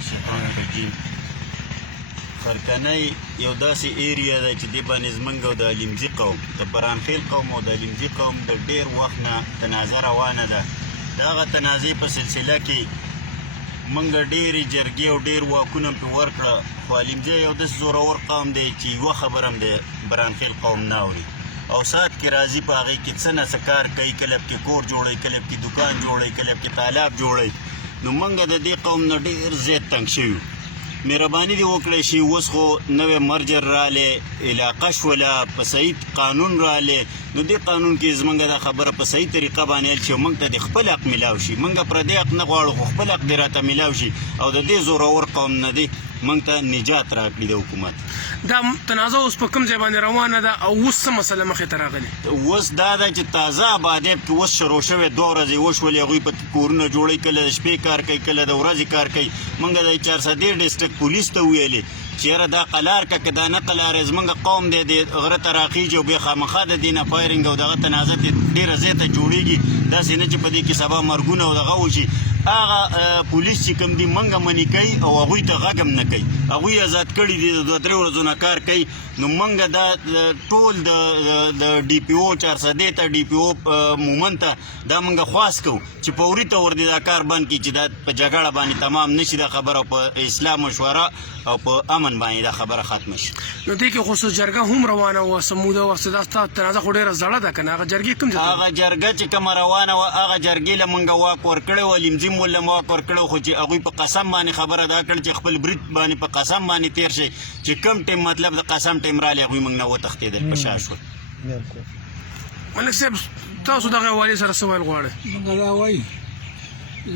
الشیطان الرجیم. خرکنۍ یو داسې ایریا ده چې دې باندې زموږ او د علمزي قوم د برانخیل قوم او د علمزي قوم د ډېر وخت نه تنازع روانه ده. د هغه تنازع په سلسله کې موږ ډېرې جرګې او ډېر واکونه پرې ورکړه، خو علمزی یو داسې زورور قوم دی چې یوه خبره هم د برانخیل قوم نه اوري او سات کې راځي په هغې کې څه نه څه کار کوي، کله پکې کور جوړوي، کله پکې دکان جوړوي، کله پکې تالاب جوړوي. نو موږ د دې قوم نه ډېر زیات تنګ شوي. مهرباني دې وکړی شي اوس خو نوی مرجر رالی، علاقه شوله، په صحیح قانون رالی. نو دې قانون کې زموږ دا خبره په صحیح طریقه باندې حل شي او موږ ته د خپل حق میلاو شي. موږ پردی حق نه غواړو، خو خپل حق دې راته میلاو شي او د دې زورور قوم نه دې موږ ته نجات راکړي د حکومت. دا تنازع اوس په کوم ځای باندې روانه ده او اوس څه مسله مخې ته راغلې؟ اوس دا ده چې تازه آبادیب کې اوس شروع شوی 2 ورځې وشولې، هغوی په کورونه جوړوي، کله د شپې کار کوي، کله د ورځې کار کوي. موږ د 413 ډسټرکټ پولیس ته ویلې چې یاره دا قلار که که دا نه قلار زموږ قوم دی د غره ته راخیږي او بیا خامخا د دې نه فایرنګ او دغه تنازع ډېره زیاته جوړېږي. داسې نه چې په دې کې سبا مرګونه او دغه وشي. هغه پولیس چې کوم دي موږ منې کوي او هغوی ته غږ هم نه کوي، هغوی آزاد کړي دي، د 2-3 ورځو نه کار کوي. نو موږ دا ټول د ډي پي او 410 ته ډي پي او مومن ته دا موږ خواست کوو چې فوري طور دې دا کار بند کړي چې دا په جګړه باندې تمام نشي دا خبره، په اصلاح مشوره او په امن باندې دا خبره ختمه شي. نو دې کې خو څه جرګه هم روانه وه، څه موده وه، دا ستا تنازع خو ډېره زړه ده که نه؟ هغه جرګې کوم ځای؟ هغه جرګه چې کومه روانه وه هغه جرګې له موږ واک ورکړی و، علمزي مو له واک ورکړی، خو چې هغوی په قسم باندې خبره دا کړل چې خپل برید باندې په قسم باندې تېر شي، چې کوم ټیم مطلب د قسم ټیم رالی هغوی موږ نه وتښتېدل، په شا شول. ملک صاحب تاسو دغه حوالې سره څه ویل غواړئ؟ موږ دا وایو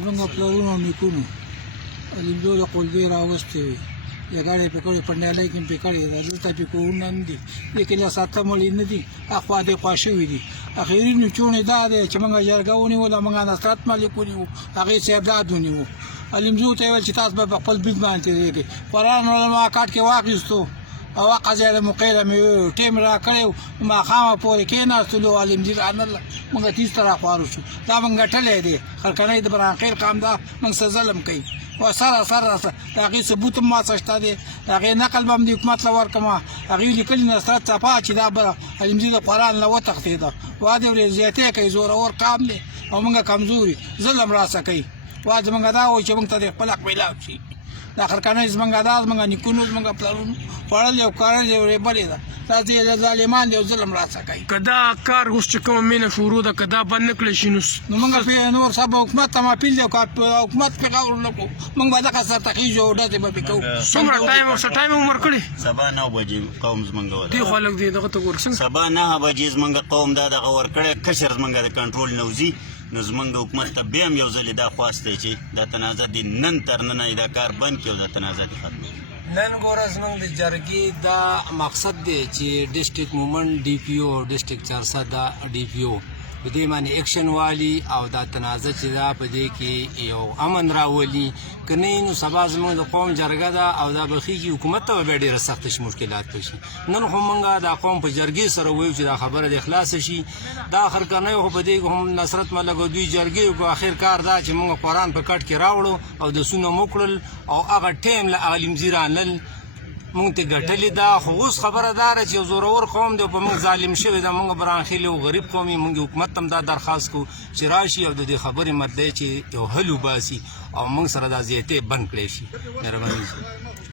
زموږ پلرونو او نیکونو علمزو له قلبې راوستې وي، جګړې پې کړې، په نیالۍ کې پې کړې ده، دلته پې کورونه نه دي، دې کې له ساتملې نه دي، اخوا دېخوا شوي دي. اخري نچوڼې دا دی چې موږ جرګه ونیوله، موږ نصرت ملک ونیو، هغې استبداد ونیو. علمزو ته یې ویل چې تاسو به په خپل برید باندې تېرېږئ. قرآن علما کاټ کې واخیستو او هغه ځای د موقع له مې ټیم را کړی و، ماښامه پورې کېناستلو، علمزي رانغله، موږ تیز ته راخواره شو. دا موږ ګټلی دی، خرکنۍ د برانخیل قام دا موږ څه ظلم کوي و سره د هغې ثبوت هم ما څه شته دی، د هغې نقل به هم د حکومت له ورکړمه. هغې لیکلي نصرت څپه چې دا به علمزي د قرآن نه وتښتېده. وا دې ورې زیاتې کوي، زورور قام دی او موږ کمزوري، ظلم راسه کوي. وا زموږ دا وایي چې موږ ته د خپل حق میلاو شي. دا خرکنۍ زموږ دا زموږ نیکونو زموږ پلرونو خوړلې او کرلې او ریبلې ده، دا چې ظالمان دي او ظلم راسه کوي. که دا کار اوس چې کومه مینه شروع ده که دا بند نه کړی شي نو موږ پې نور سبا حکومت ته اپیل دی، حکومت پې غور نه کړو، موږ به دغه سرته خېږو او ډزې به پې کوو. څومره ټایم او څه ټایم هم ورکړی؟ سبا 9 بجې قوم زموږ دې خوا لږ دې دغه ته ګوره څنګه سبا 9 بجې زموږ قوم دا دغه ورکړی، کشر زموږ د کنټرول نه وځي. نو زموږ حکومت ته بیا هم یو ځل دا خواست دی چې دا تنازع دې نن تر ننه دا کار بند کړي او دا تنازع دې ختم کړي. نن ګوره زموږ د جرګې دا مقصد دی چې ډسټرکټ مومن ډي پي او ډسټرکټ 410 ډي پي او په دې باندې ایکشن والي او دا تنازع چې دا په دې کې یو امن راولي. که نه نو سبا زموږ د قوم جرګه ده او دا به خېږي حکومت ته به بیا ډېره سخته مشکلات پېښ شي. نن خو موږ دا قوم په جرګې سره وایو چې دا خبره دې خلاصه شي. دا خرکنۍ خو په دې کې هم نصرت ملک او دوی جرګې وکړو، اخر کار دا چې موږ قرآن په کټ کې راوړو او دسونه مو کړل او هغه ټیم له علمزي رانل موږ ته ګټلې ده. خو اوس خبره دا ده چې یو زورور قوم دی په موږ ظالم شوی ده، موږ برانخیل یو غریب قوم یو، موږ حکومت ته هم دا درخواست کوو چې راشي او د دې خبرې مطلع چې یو حل وباسي او موږ سره دا زیاتې بند کړی شي. مهرباني.